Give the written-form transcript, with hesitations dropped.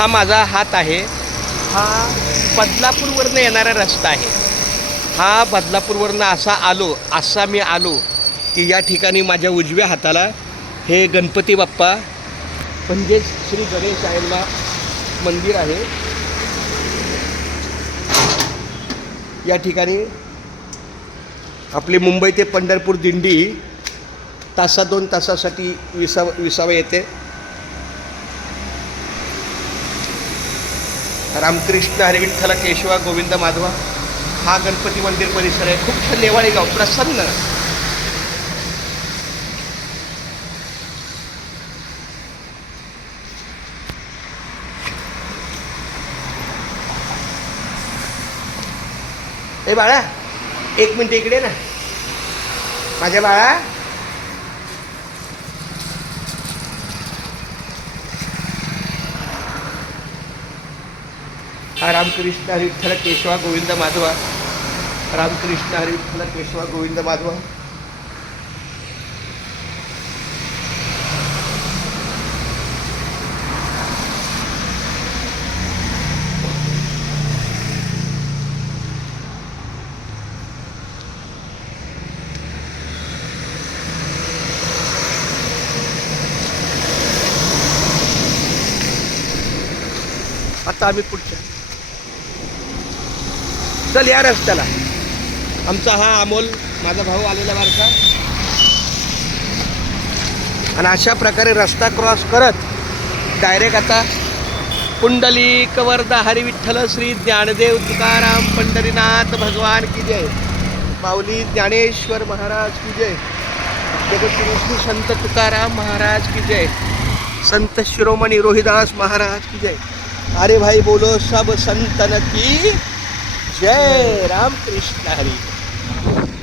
हा माझा हात आहे, हा बदलापूरवरनं येणारा रस्ता आहे. हा बदलापूरवरनं असा मी आलो की या ठिकाणी माझ्या उजव्या हाताला हे गणपती बाप्पा म्हणजेच श्री गणेश आयला मंदिर आहे. या ठिकाणी आपली मुंबई ते पंढरपूर दिंडी दोन तासासाठी विसावा येते. रामकृष्ण हरी विठ्ठल केशवा गोविंद माधवा हा गणपती मंदिर परिसर आहे. खूप छान नेवाळे गाव प्रसन्न. ए बाळा, एक मिनिट इकडे ना माझ्या बाळा. हा रामकृष्ण हरी विठ्ठल केशवा गोविंद माधवा, रामकृष्ण हरी विठ्ठल केशवा गोविंद माधवा. आता आम्ही पुढच्या चल या रस्त्याला. आमचा हा अमोल माझा भाऊ आलेला बारका. आणि अशा प्रकारे रस्ता क्रॉस करत डायरेक्ट आता पुंडलिक वरदा हरी विठ्ठल श्री ज्ञानदेव तुकाराम पंढरीनाथ भगवान की जय. माऊली ज्ञानेश्वर महाराज की जय. जगद्गुरु श्री संत तुकाराम महाराज की जय. संत शिरोमणी रोहिदास महाराज की जय. अरे भाई बोलो सब संतन की जय. राम कृष्ण हरी.